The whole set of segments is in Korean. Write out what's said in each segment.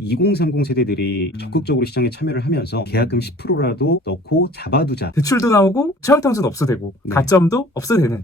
2030 세대들이 적극적으로 시장에 참여를 하면서 계약금 10%라도 넣고 잡아두자. 대출도 나오고 채권탕수도 없어되고 네. 가점도 없어되는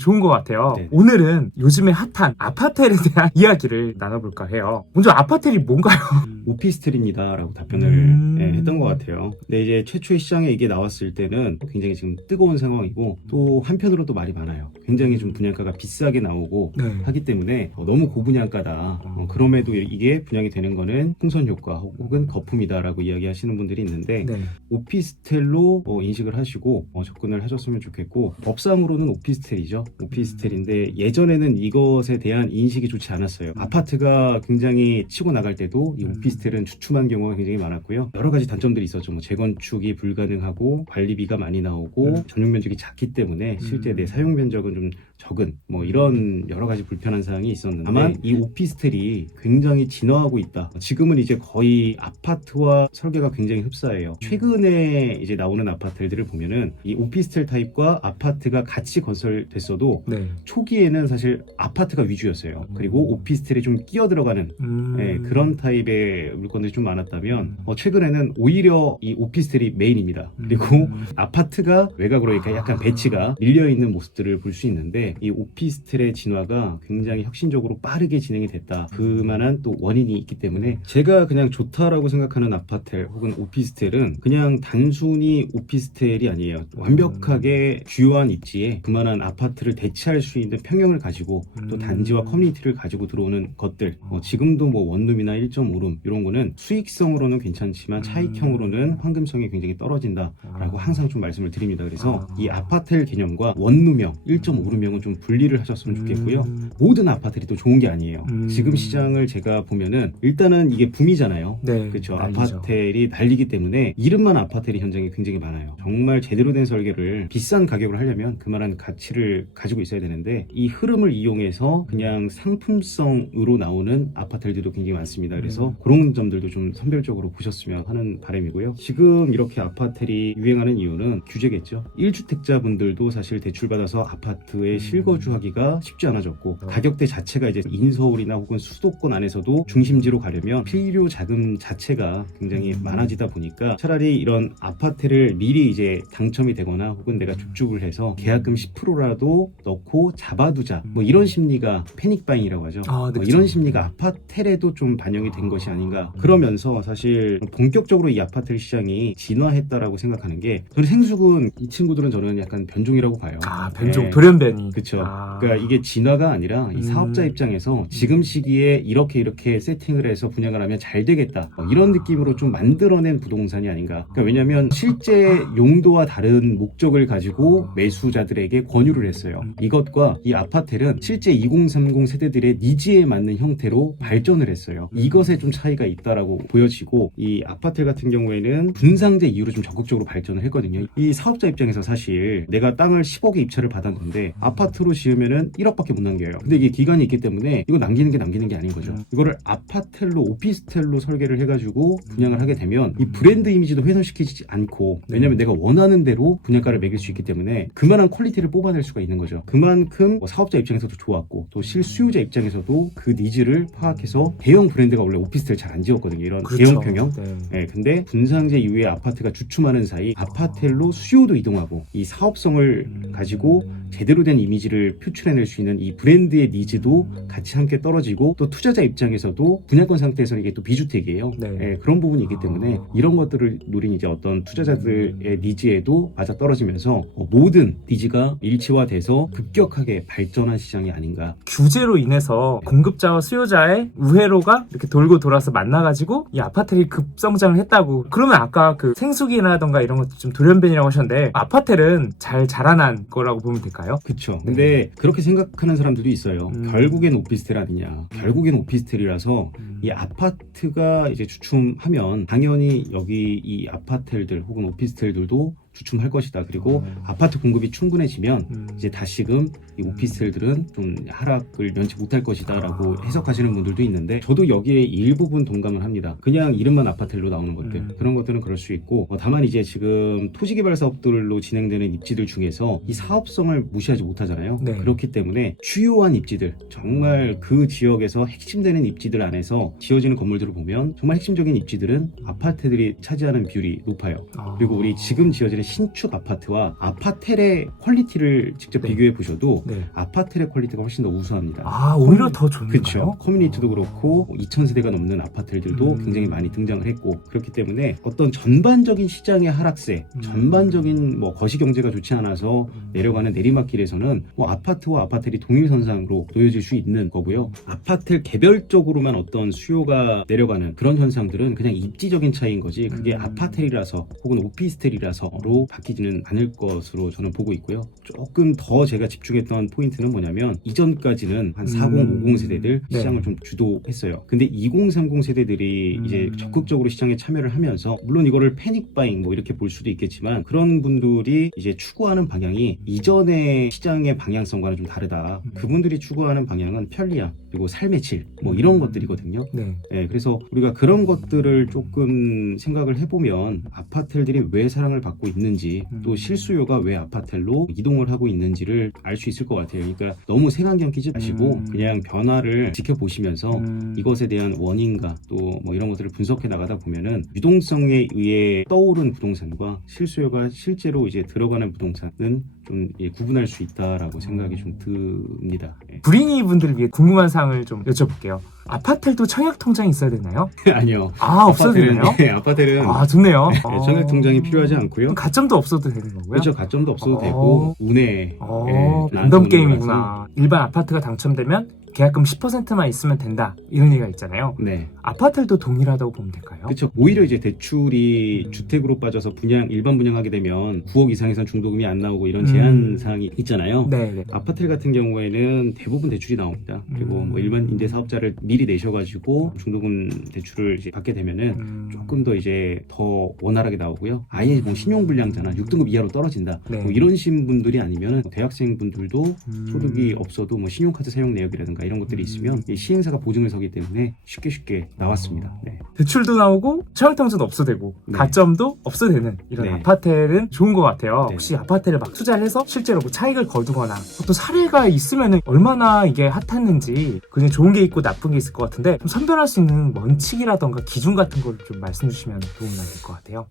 좋은 것 같아요. 네. 오늘은 요즘에 핫한 아파텔에 대한 이야기를 나눠볼까 해요. 먼저 아파텔이 뭔가요? 오피스텔입니다 라고 답변을 했던 것 같아요. 근데 이제 최초의 시장에 이게 나왔을 때는 굉장히 지금 뜨거운 상황이고, 또 한편으로 또 말이 많아요. 굉장히 좀 분양가가 비싸게 나오고 네. 하기 때문에 너무 고분양가다. 그럼에도 이게 분양이 되는 거는 풍선 효과 혹은 거품이다라고 이야기하시는 분들이 있는데, 네. 오피스텔로 인식을 하시고 접근을 하셨으면 좋겠고, 법상으로는 오피스텔이죠. 오피스텔인데 예전에는 이것에 대한 인식이 좋지 않았어요. 아파트가 굉장히 치고 나갈 때도 이 오피스텔은 주춤한 경우가 굉장히 많았고요. 여러 가지 단점들이 있었죠. 뭐 재건축이 불가능하고 관리비가 많이 나오고 전용 면적이 작기 때문에 실제 내 사용 면적은 좀 적은 뭐 이런 여러 가지 불편한 사항이 있었는데, 다만 이 오피스텔이 굉장히 진화하고 있다. 지금은 이제 거의 아파트와 설계가 굉장히 흡사해요. 최근에 이제 나오는 아파트들을 보면은 이 오피스텔 타입과 아파트가 같이 건설됐어도 네. 초기에는 사실 아파트가 위주였어요. 그리고 오피스텔이 좀 끼어 들어가는 그런 타입의 물건들이 좀 많았다면, 최근에는 오히려 이 오피스텔이 메인입니다. 그리고 아파트가 외곽으로 이렇게 약간 배치가 밀려있는 모습들을 볼 수 있는데, 이 오피스텔의 진화가 굉장히 혁신적으로 빠르게 진행이 됐다. 그만한 또 원인이 있기 때문에 제가 그냥 좋다라고 생각하는 아파트 혹은 오피스텔은 그냥 단순히 오피스텔이 아니에요. 완벽하게 주요한 입지에 그만한 아파트를 대체할 수 있는 평형을 가지고 또 단지와 커뮤니티를 가지고 들어오는 것들. 지금도 뭐 원룸이나 1.5룸 이런 거는 수익성으로는 괜찮지만 차익형으로는 황금성이 굉장히 떨어진다라고 항상 좀 말씀을 드립니다. 그래서 이 아파텔 개념과 원룸형, 1.5룸형은 좀 분리를 하셨으면 좋겠고요. 모든 아파트들이 또 좋은 게 아니에요. 지금 시장을 제가 보면은 일단은 이게 붐이잖아요. 네. 그렇죠. 난리죠. 아파텔이 날리기 때문에 이름만 아파텔이 현장에 굉장히 많아요. 정말 제대로 된 설계를 비싼 가격으로 하려면 그만한 가치를 가지고 있어야 되는데, 이 흐름을 이용해서 그냥 상품성으로 나오는 아파트들도 굉장히 많습니다. 그래서 그런 점들도 좀 선별적으로 보셨으면 하는 바람이고요. 지금 이렇게 아파텔이 유행하는 이유는 규제겠죠. 1주택자분들도 사실 대출받아서 아파트에 실거주하기가 쉽지 않아졌고, 가격대 자체가 이제 인서울이나 혹은 수도권 안에서도 중심지로 가려면 필요 자금 자체가 굉장히 많아지다 보니까 차라리 이런 아파트를 미리 이제 당첨이 되거나 혹은 내가 줍줍을 해서 계약금 10%라도 넣고 잡아두자, 뭐 이런 심리가 패닉바잉이라고 하죠. 네, 그쵸. 이런 심리가 아파텔에도 좀 반영이 된 것이 아닌가. 그러면서 사실 본격적으로 이 아파트 시장이 진화했다라고 생각하는 게, 저는 생수군 이 친구들은 저는 약간 변종이라고 봐요. 변종, 돌연변이. 그렇죠. 그러니까 이게 진화가 아니라 이 사업자 입장에서 지금 시기에 이렇게 세팅을 해서 분양을 하면 잘 되겠다, 이런 느낌으로 좀 만들어낸 부동산이 아닌가. 그러니까 왜냐하면 실제 용도와 다른 목적을 가지고 매수자들에게 권유를 했어요. 이것과 이 아파텔은 실제 2030 세대들의 니즈에 맞는 형태로 발전을 했어요. 이것에 좀 차이가 있다라고 보여지고, 이 아파텔 같은 경우에는 분상제 이후로 좀 적극적으로 발전을 했거든요. 이 사업자 입장에서 사실 내가 땅을 10억에 입찰을 받았는데 아파트로 지으면은 1억밖에 못 남겨요. 근데 이게 기간이 있기 때문에 이거 남기는 게 아닌 거죠. 이거를 아파텔로, 오피스텔로 설계를 해가지고 분양을 하게 되면 이 브랜드 이미지도 훼손시키지 않고, 왜냐면 내가 원하는 대로 분양가를 매길 수 있기 때문에 그만한 퀄리티를 뽑아낼 수가 있는 거죠. 그만큼 사업자 입장에서도 좋았고, 또 실수요자 입장에서도 그 니즈를 파악해서, 대형 브랜드가 원래 오피스텔 잘 안 지었거든요. 이런 그렇죠. 대형 평형. 근데 분상제 이후에 아파트가 주춤하는 사이 아파텔로 수요도 이동하고, 이 사업성을 가지고 제대로 된 이미지를 표출해낼 수 있는 이 브랜드의 니즈도 같이 함께 떨어지고, 또 투자자 입장에서도 분양권 상태에서 이게 또 비주택이에요. 그런 부분이 있기 때문에 이런 것들을 노린 이제 어떤 투자자들의 니즈에도 맞아 떨어지면서 모든 니즈가 일치화돼서 급격하게 발전한 시장이 아닌가. 규제로 인해서 공급자와 수요자의 우회로가 이렇게 돌고 돌아서 만나가지고 이 아파텔이 급성장을 했다고. 그러면 아까 그 생수기라던가 이런 것도 좀 돌연변이라고 하셨는데, 아파텔은 잘 자라난 거라고 보면 될까요? 그쵸. 근데 그렇게 생각하는 사람들도 있어요. 결국엔 오피스텔 아니냐. 결국엔 오피스텔이라서 이 아파트가 이제 주춤하면 당연히 여기 이 아파텔들 혹은 오피스텔들도 주춤할 것이다. 그리고 아파트 공급이 충분해지면 이제 다시금 이 오피스텔들은 좀 하락을 면치 못할 것이다라고 해석하시는 분들도 있는데 저도 여기에 일부분 동감을 합니다. 그냥 이름만 아파텔로 나오는 것들 그런 것들은 그럴 수 있고 다만 이제 지금 토지개발 사업들로 진행되는 입지들 중에서 이 사업성을 무시하지 못하잖아요. 네. 그렇기 때문에 주요한 입지들 정말 그 지역에서 핵심되는 입지들 안에서 지어지는 건물들을 보면 정말 핵심적인 입지들은 아파트들이 차지하는 비율이 높아요. 그리고 우리 지금 지어지는 신축 아파트와 아파텔의 퀄리티를 직접 네. 비교해 보셔도 네. 아파텔의 퀄리티가 훨씬 더 우수합니다. 오히려 더 좋네요. 그렇죠. 커뮤니티도 그렇고 2000세대가 넘는 아파트들도 음. 굉장히 많이 등장을 했고 그렇기 때문에 어떤 전반적인 시장의 하락세, 전반적인 뭐 거시경제가 좋지 않아서 내려가는 내리막길에서는 뭐 아파트와 아파텔이 동일선상으로 놓여질 수 있는 거고요. 아파텔 개별적으로만 어떤 수요가 내려가는 그런 현상들은 그냥 입지적인 차이인 거지 그게 아파텔이라서 혹은 오피스텔이라서로 바뀌지는 않을 것으로 저는 보고 있고요. 조금 더 제가 집중했던 포인트는 뭐냐면 이전까지는 한 40, 50 세대들 네. 시장을 좀 주도했어요. 근데 20, 30 세대들이 이제 적극적으로 시장에 참여를 하면서 물론 이거를 패닉바잉 뭐 이렇게 볼 수도 있겠지만 그런 분들이 이제 추구하는 방향이 이전의 시장의 방향성과는 좀 다르다. 그분들이 추구하는 방향은 편리함 그리고 삶의 질 뭐 이런 것들이거든요. 네. 네, 그래서 우리가 그런 것들을 조금 생각을 해보면 아파텔들이 왜 사랑을 받고 있는지 또 실수요가 왜 아파텔로 이동을 하고 있는지를 알 수 있을 것 같아요. 그러니까 너무 색안경 끼지 마시고 그냥 변화를 지켜보시면서 이것에 대한 원인과 또 뭐 이런 것들을 분석해 나가다 보면은 유동성에 의해 떠오른 부동산과 실수요가 실제로 이제 들어가는 부동산은 좀 구분할 수 있다라고 생각이 좀 듭니다. 예. 불인이 분들을 위해 궁금한 사항을 좀 여쭤볼게요. 아파텔도 청약 통장이 있어야 되나요? 아니요. 없어도 되나요? 네, 아파텔은 좋네요. 네, 청약 통장이 필요하지 않고요. 그럼 가점도 없어도 되는 거고요? 그렇죠. 가점도 없어도 되고 운에 랜덤 게임이구나. 일반 아파트가 당첨되면 계약금 10%만 있으면 된다 이런 얘기가 있잖아요. 네. 아파트도 동일하다고 보면 될까요? 그렇죠. 오히려 이제 대출이 주택으로 빠져서 일반 분양하게 되면 9억 이상에선 중도금이 안 나오고 이런 제한 사항이 있잖아요. 네. 아파트 같은 경우에는 대부분 대출이 나옵니다. 그리고 뭐 일반 임대 사업자를 미리 내셔가지고 중도금 대출을 이제 받게 되면은 조금 더 이제 더 원활하게 나오고요. 아예 뭐 신용불량자나 6등급 이하로 떨어진다. 네. 뭐 이런신 분들이 아니면은 대학생 분들도 소득이 없어도 뭐 신용카드 사용 내역이라든가 이런 것들이 있으면 이 시행사가 보증을 서기 때문에 쉽게 나왔습니다. 네. 대출도 나오고 청약통장도 없어되고 네. 가점도 없어되는 이런 네. 아파텔은 좋은 것 같아요. 네. 혹시 아파텔을 막 투자를 해서 실제로 뭐 차익을 거두거나 또 사례가 있으면 얼마나 이게 핫했는지 그냥 좋은 게 있고 나쁜 게 있을 것 같은데 좀 선별할 수 있는 원칙이라던가 기준 같은 걸 좀 말씀 주시면 도움이 될 것 같아요.